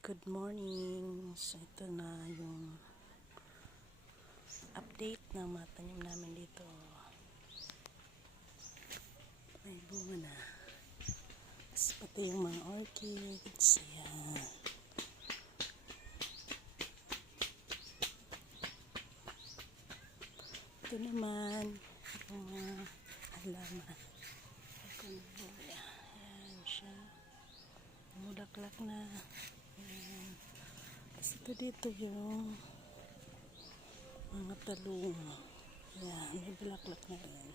Good morning. So ito na yung update ng mga tanim namin dito. May bunga na. Tapos pati yung mga orchids. Ayan. Ito naman yung mga halaman. Ayan siya. Mulaklak na. Ayan. Tapos ito dito yung mga talong. Ayan, may bulaklak na rin.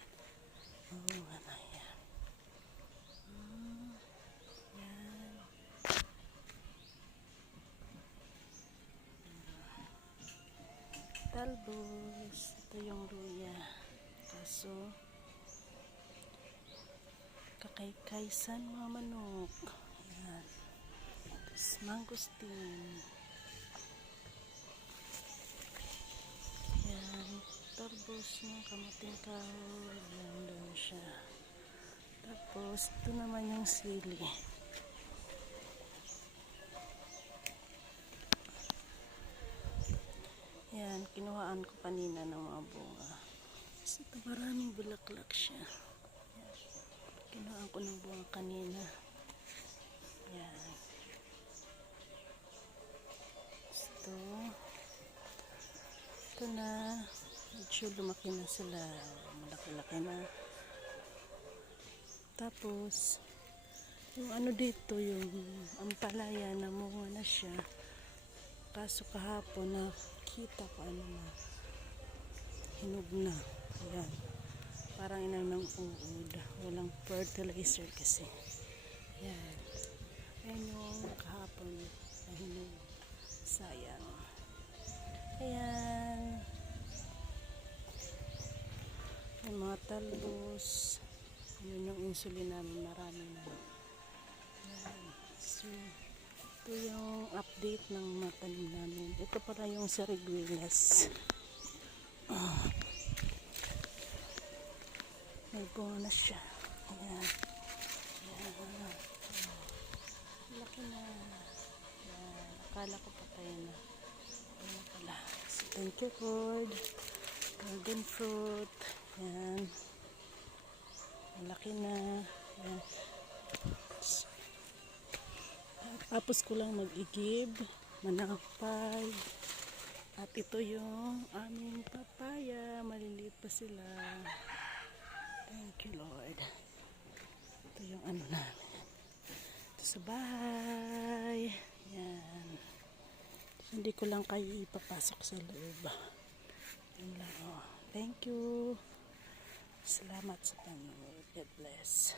Oo, ano yan. Ayan. Talbos. Ito yung luya. Kaso, kakaykaysan mga manok. Ayan. Tapos mangosteen. Ayan. Talbos ng kamuting kahoy. Ayan doon siya. Tapos, ito naman yung sili. Ayan. Kinuhaan ko kanina ng mga bunga. Tapos ito maraming bulaklak siya. Ayan. Kinuhaan ko ng bunga kanina. Ayan. Ito na. Medyo lumaki na sila. Malaki-laki na. Tapos, yung ano dito, yung ampalaya, namunga na siya. Kaso kahapon nakita ko ano na, hinog na. Ayan. Parang inang ng uod. Walang fertilizer kasi. Ayan. Ayan yung kahapon na hinog. Sayang. Ayan. May mga talbos. Yun yung insulin namin. Marami na. Ayan. So, ito yung update ng mga tanim namin. Ito pala yung sariguelas. May bunga na siya. Ayan. Ayan. Laki na. Ayan. Akala ko patay na. Ayan pala. So, thank you Lord. Golden fruit. Ayan. Malaki na. Ayan. Tapos ko lang mag-igib. Manapay. At ito yung aming papaya. Maliliit pa sila. Thank you Lord. Ito yung ano namin. Ito sa bahay. Ayan. Hindi ko lang kayo ipapasok sa loob. Yun lang, oh. Thank you. Salamat sa Panginoon. God bless.